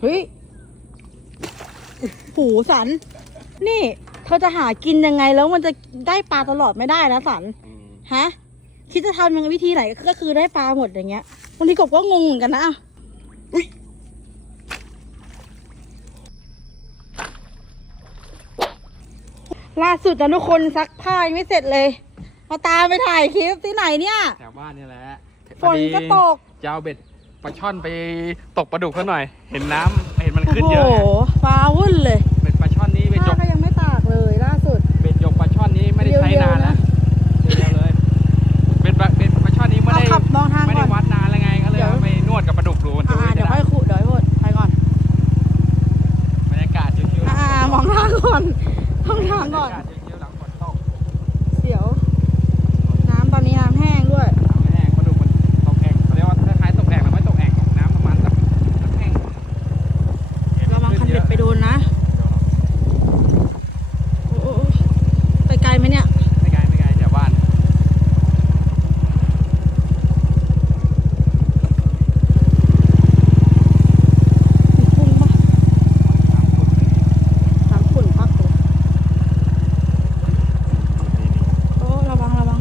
เฮ้ยหูสัน นี่เธอจะหากินยังไงแล้วมันจะได้ปลาตลอดไม่ได้นะสันอืมฮะ คิดจะทำยังไงวิธีไหนก็คือได้ปลาหมดอย่างเงี้ยบางทีกบก็งงเหมือนกันนะอะอุ้ยล่าสุดนะทุกคนซักผ้ายังไม่เสร็จเลย มาตามไปถ่ายคลิปที่ไหนเนี่ย แถวบ้านนี่แหละฝนก็ตกจะเอาเบ็ด ปลาช่อนไปตกปลาดุกเขาหน่อย เห็นน้ำเห็นมันขึ้นเยอะไง ฟ้าวุ่นเลย เบ็ดปลาช่อนนี้เบ็ด ผ้าย ก ก็ยังไม่ตากเลยล่าสุด เบ็ดยกปลาช่อนนี้ไม่ได้ใช้ เรียวๆ นาน นะ นะเดียวๆเลยเบ็ดปลาเบ็ดปลาช่อนนี้ไม่ เอา ได้ ขับมองทาง ไม่ ก่ ได้ อน วัดนานแล้วไงก็เลย เดี๋ยว เอาไปนวดกับปลาดุกดูมันดู อ่า ไม่ เดี๋ยว ได้ ค่อยขุดเดี๋ยวค่อยขุดไปก่อน บรรยากาศชิวๆ อ่ามองทางก่อนมองทางก่อน บรรยากาศชิวๆหลังฝนตก เดี๋ยว น้ำตอนนี้น้ำแห้งด้วย น้ำแห้งปลาดุกมันตกแอ่งเขาเรียกว่าคล้ายๆตกแอ่งแต่ไม่ตกแอ่งหรอกน้ำประมาณสักน้ำแห้งเห็น ระวังคัน ขึ้ เบ็ดไปโดนนะโอ้โอ้โอ้ไปไกลไหมเนี่ย ไม่ไกลไม่ไกลเดี๋ยวบ้าน มีพุ่งปะน้ำขุ่นปักเลยโอ้ระวังระวัง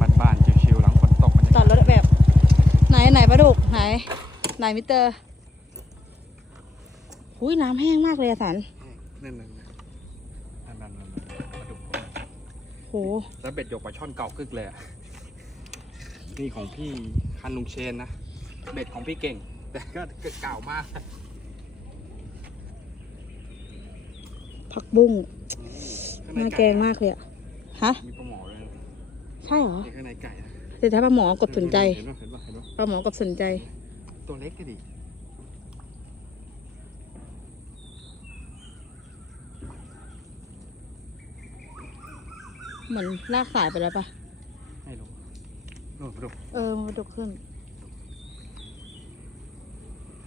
บ้านบ้านๆชิวๆหลังฝนตกบรรยา จ กา อ ศ ดรถแบบ ไหนไหนปลาดุกไหนไหนมิเตอร์หุยน้ำแห้งมากเลยอะสันนั่นนั่นนั่นนั่นนั่นปลาดุกโหแล้วเบ็ดหยกปลาช่อนเก่ากึกเลยอะนี่ของพี่คันลุงเชนนะเบ็ดของพี่เก่ง แต่ก็เก่ามากผักบุ้งข้น่าใแกงมากเลยอะฮะมีปลาหมอเลยนะใช่เหรอนี่ข้างในไก่ นะเดี๋ยวถ้าปลาหมอกดสนใจเห็นป่ะเห็นป่ะเห็นป่ะปลาหมอกดสนใจ ตัวเล็กก็ดีเหมือนลากสายไปแล้วปะไม่รู้โน่นปลาดุกเออมันดุกขึ้น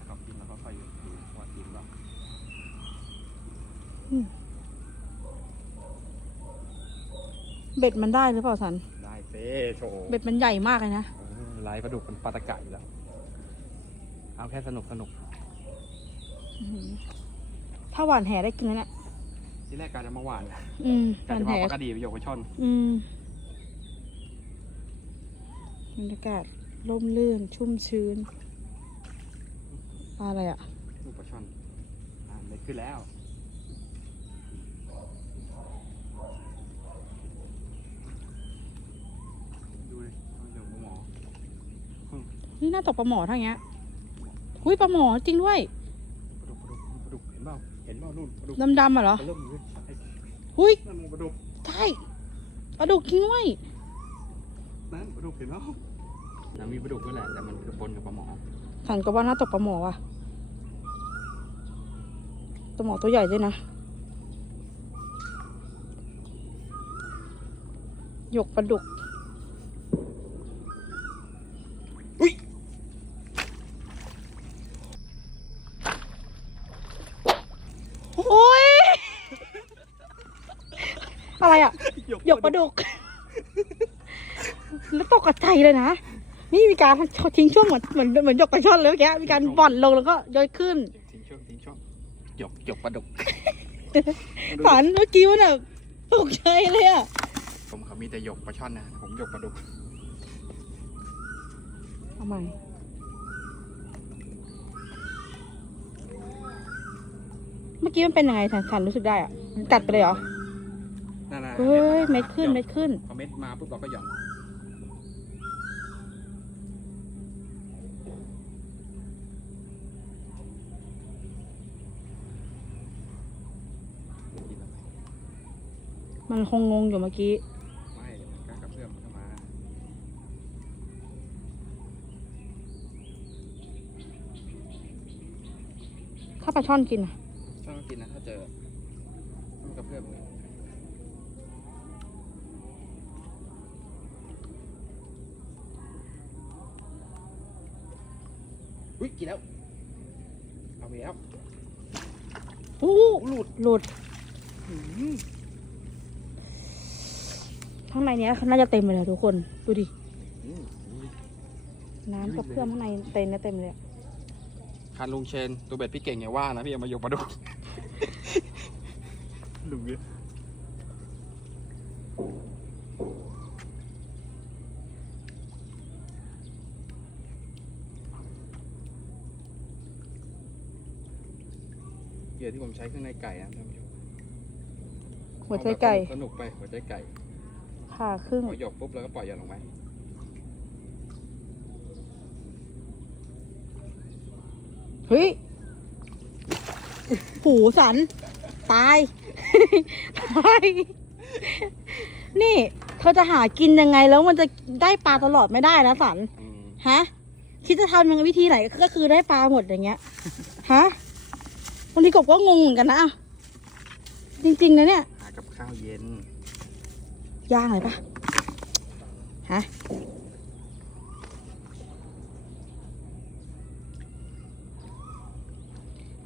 ครับกินแล้วก็ค่อยดูว่ากินบ้างเบ็ดมันได้หรือเปล่าสันได้ เซ่โชว์เบ็ดมันใหญ่มากเลยนะเออไลฟ์ปลาดุกเป็นปลาตะกะอยู่แล้ว เอาแค่สนุกสนุกอื้อหือถ้าหวานแหได้กินแล้วเนี่ยที่แรกการจะมาหวานอืมหการวานจะแหมาปลากระดีไปโยกไปช่อน อืมบรรยากาศร่มรื่นชุ่มชื้นปลาอะไรอะ ลูกปลาช่อนอ่าเล็กขึ้นแล้ว ดูเลยเอาเดี๋ยวหมอ นี่น่าตกปลาหมอทั้งเงี้ยหุ้ยปลาหมอจริงด้วยปลาดุกปลาดุกปลาดุกเห็นเปล่าเห็นเปล่านู่นปลาดุกดำๆอะเหรอปลาเริ่มอยู่ไอ้หุ้ยนั่นปลาดุกใช่ปลาดุกจริงด้วยนั่นปลาดุกเห็นเปล่าแล้วมีปลาดุกด้วยแหละแต่มันจะปนกับปลาหมอสันก็ว่าน่าตกปลาหมอว่ะปลาหมอตัวใหญ่ด้วยนะหยกปลาดุก โอ้ย อะไรอะ หยกปลาดุก แล้วตกกระใจเลยนะ นี่มีการทิ้งช่วงเหมือนเหมือนเหมือนหยกปลาช่อนเลยเมื่อกี้มีการบ่อนลงแล้วก็ย้อยขึ้น ทิ้งช่วงทิ้งช่วงหยกหยกปลาดุกฝันเมื่อกี้มันแบบตกใจเลยอะ ผมเขามีแต่หยกปลาช่อนนะ ผมหยกปลาดุก เอาใหม่ เมื่อกี้มันเป็นยังไงสันสันรู้สึกได้อะมันกัดไปเลยเหรอนั่นนะเฮ้ยเม็ดขึ้นเม็ดขึ้นพอเม็ดมาปุ๊บเราก็หย่อนกินแล้วไหมมันคงงงอยู่เมื่อกี้ไม่มันก็กระเพื่อมมันก็มาถ้าปลาช่อนกินอะ จอมันกระเพื่อมเลยอุ้ยกินแล้ว เอาไปแล้วโอ้หลุดหลุดข้างในเนี้ยน่าจะเต็มเลยอะทุกคน ดูดิ อืมน้ำกับเพื่อมข้างในเต็มนะเต็มเลยอะ คันลุงเชน ตัวเบ็ดพี่เก่งอย่าว่านะพี่เอามายกมาดู ดูดิเหยื่อที่ผมใช้เครื่องในไก่นะท่านผู้ชมหัวใจไก่สนุกไปหัวใจไก่ผ่าครึ่ง พอหยกปุ๊บแล้วก็ปล่อยหย่อนลงไปเฮ้ย หูสัน ตายตาย นี่ เธอจะหากินยังไงแล้วมันจะได้ปลาตลอดไม่ได้นะสันอืมฮะคิดจะทำยังไงวิธีไหนก็คือได้ปลาหมดอย่างเงี้ยฮะบางทีกบก็งงเหมือนกันนะจริงๆนะเนี่ย หากับข้าวเย็น ย่างเลยปะฮะ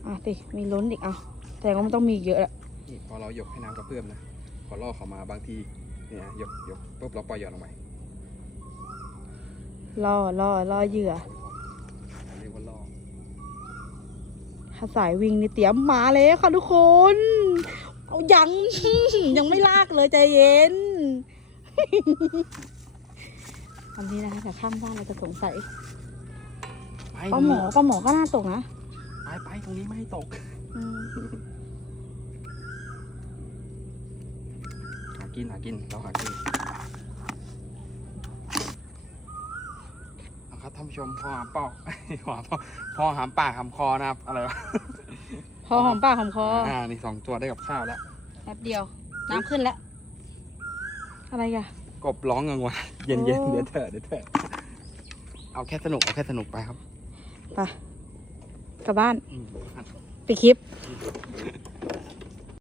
อะสิมีล้นอีกอะแต่ว่ามันต้องมีอีกเยอะแหละนี่พ อเราหยกให้น้ำกระเพื่อมนะ พอล่อเขามาบางทีเนี่ยหยกหยกปุ๊บเราปล่อยหย่อนลงไปล่อล่อล่อเหยื่อเรียกว่าล่อถ้าสายวิ่งนี่เตรียมมาแล้วค่ะทุกคน เอายังยังไม่ลากเลยใจเย็นอันนี้นะคะแต่ข้างบ้านเราจะสงสัยไปป้าหมอป้าหมอก็น่าตกนะ ไปไปตรงนี้ไม่ให้ตก อืม หา กินหากินเราหากินเอาครับท่านผู้ชมพอหามปอกพอหามปอกพอหามปากหามคอนะครับ อะไรวะพอหอมปากหอมคออ่านี่สองตัวได้กับข้าวแล้วแป๊บเดียว น้ำขึ้นแล้ว อะไรอะกบร้องงังวะเย็นเย็นโอ้เดี๋ยวเถอะเดี๋ยวเถอะเอาแค่สนุกเอาแค่สนุกไปครับไปกลับบ้านอืมไปดคลิป